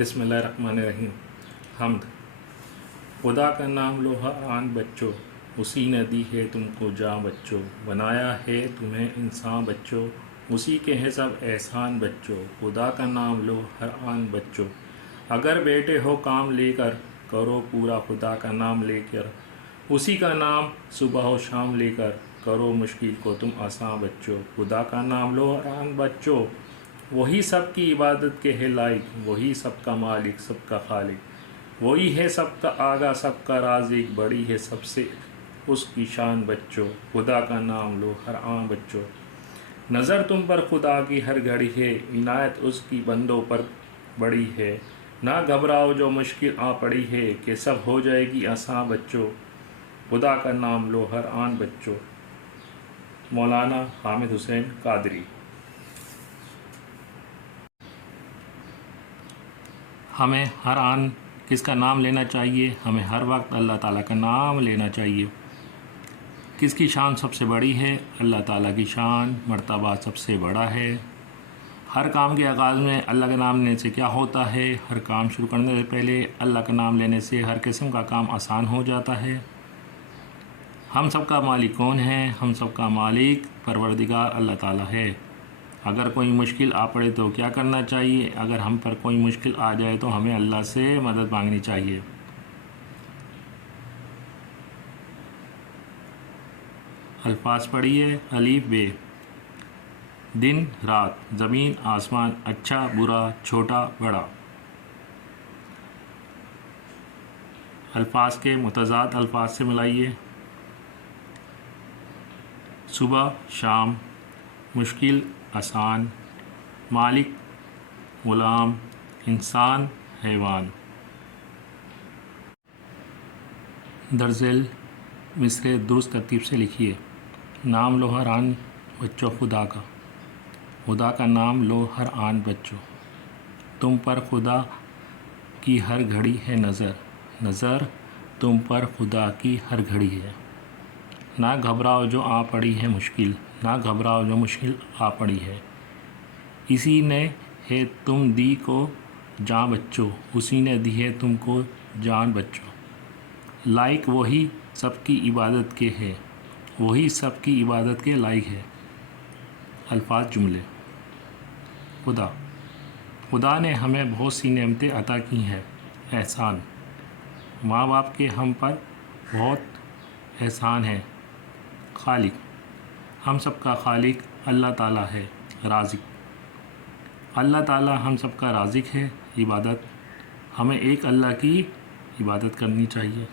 बिस्मिल्लाहिर्रहमानिर्रहीम। हम्द। खुदा का नाम लो हर आन बच्चों, उसी ने दी है तुमको जां बच्चों, बनाया है तुम्हें इंसान बच्चों, उसी के हैं सब एहसान बच्चों। खुदा का नाम लो हर आन बच्चों, अगर बैठे हो काम लेकर करो पूरा खुदा का नाम लेकर, उसी का नाम सुबह हो शाम लेकर करो मुश्किल को तुम आसान बच्चों। खुदा का नाम लो हर आन बच्चों, वही सबकी इबादत के है लायक, वही सबका मालिक सबका खालिक, वही है सबका आगा सबका राज़िक, बड़ी है सबसे उसकी शान बच्चों। खुदा का नाम लो हर आन बच्चों, नज़र तुम पर खुदा की हर घड़ी है, इनायत उसकी बंदों पर बड़ी है। ना घबराओ जो मुश्किल आ पड़ी है, कि सब हो जाएगी आसान बच्चों। खुदा का नाम लो हर आन बच्चों। मौलाना हामिद हुसैन कादरी। हमें हर आन किसका नाम लेना चाहिए? हमें हर वक्त अल्लाह ताला का नाम लेना चाहिए। किसकी शान सबसे बड़ी है? अल्लाह ताला की शान मर्तबा सबसे बड़ा है। हर काम के आगाज़ में अल्लाह का नाम लेने से क्या होता है? हर काम शुरू करने से पहले अल्लाह का नाम लेने से हर किस्म का काम आसान हो जाता है। हम सब का मालिक कौन है? हम सब का मालिक परवरदिगार अल्लाह ताला है। अगर कोई मुश्किल आ पड़े तो क्या करना चाहिए? अगर हम पर कोई मुश्किल आ जाए तो हमें अल्लाह से मदद मांगनी चाहिए। अल्फाज पढ़िए। अलीफ बे, दिन रात, ज़मीन आसमान, अच्छा बुरा छोटा बड़ा। अल्फाज के मुतज़ाद अल्फाज से मिलाइए। सुबह शाम, मुश्किल आसान, मालिक ग़ुलाम, इंसान हैवान। दरज़ेल मिसरे दुरुस्त तरतीब से लिखिए। नाम लो हर आन बच्चों खुदा का, खुदा का नाम लो हर आन बच्चों, तुम पर खुदा की हर घड़ी है नज़र, नज़र तुम पर खुदा की हर घड़ी है। ना घबराओ जो आ पड़ी है मुश्किल, ना घबराओ जो मुश्किल आ पड़ी है, इसी ने है तुम दी को जान बच्चों, उसी ने दी है तुमको जान बच्चों। लायक वही सबकी इबादत के है, वही सबकी इबादत के लायक है। अल्फाज जुमले। खुदा, खुदा ने हमें बहुत सी नेमतें अता की हैं। एहसान, माँ बाप के हम पर बहुत एहसान है। खालिक, हम सब का खालिक अल्लाह ताला है। राज़िक, अल्लाह ताला हम सब का राज़िक है। इबादत, हमें एक अल्लाह की इबादत करनी चाहिए।